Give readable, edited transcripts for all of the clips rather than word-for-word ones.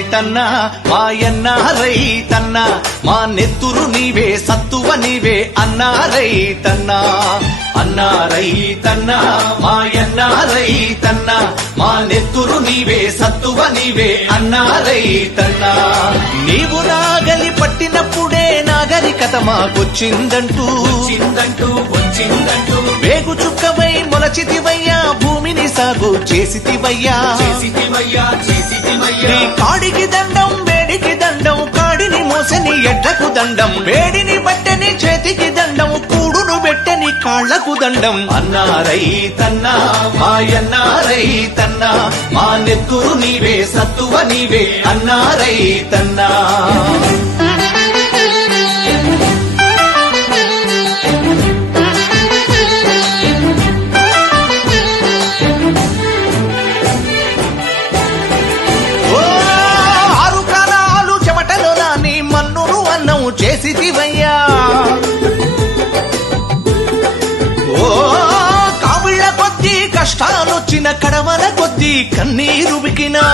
రైతన్నా మాయన్న రైతన్నా మా నెత్తురు నీవే సత్తువ నీవే అన్నా రైతన్నా అన్నా రైతన్నా మాయన్న రైతన్నా మా నెత్తురు నీవే సత్తువ నీవే అన్నా రైతన్నా నీవు నాగలి పట్టినప్పుడే నాగరికత మాకొచ్చిందంటూ వేగు చుక్కవై మొలచితివయ్యా భూమిని సాగు చేసితివయ్యా నీ కాడికి దండం వేడికి దండం కాడిని మోసని ఎడ్లకు దండం వేడిని బట్టని చేతికి దండం కూడును పెట్టని కాళ్లకు దండం అన్నా రైతన్నా మాయన్నా రైతన్నా మా నెత్తురు నీవే సత్తువ నీవే అన్నా రైతన్నా చేసితివయ్యా ఓ కావిళ్ళ కొద్దీ కష్టాలొచ్చిన కడవల కొద్దీ కన్నీరు బికినా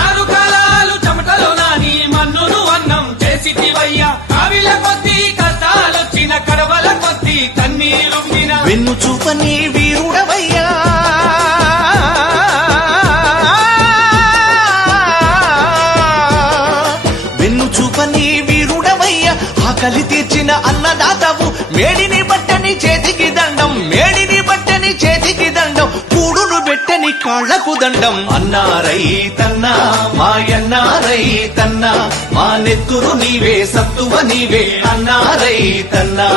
ఆరు కాలాలు చెమటలో నాని మన్నును అన్నం చేసితివయ్యా కావిళ్ళ కొద్దీ కష్టాలొచ్చిన కడవల కొద్దీ కన్నీరు బికినా వెన్ను చూపని వీరుడవయ్యా ఆకలి తీర్చిన అన్నదాతవు మేడిని బట్టని చేతికి దండం మేడిని బట్టని చేతికి దండం కూడును పెట్టని కాళ్లకు దండం అన్నా రైతన్నా మాయన్నా రైతన్నా మా నెత్తురు నీవే సత్తువ నీవే అన్నా రైతన్నా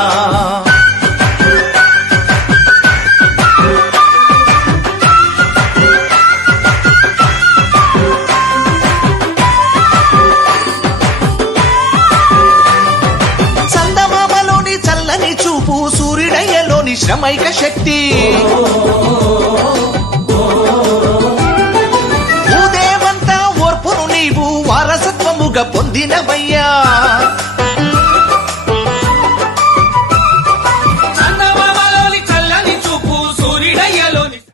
చూపు సూర్యుడయ్యలోని శ్రమైక శక్తి భూదేవంతా ఓర్పును నీవు వారసత్వముగా పొందినవయ్యా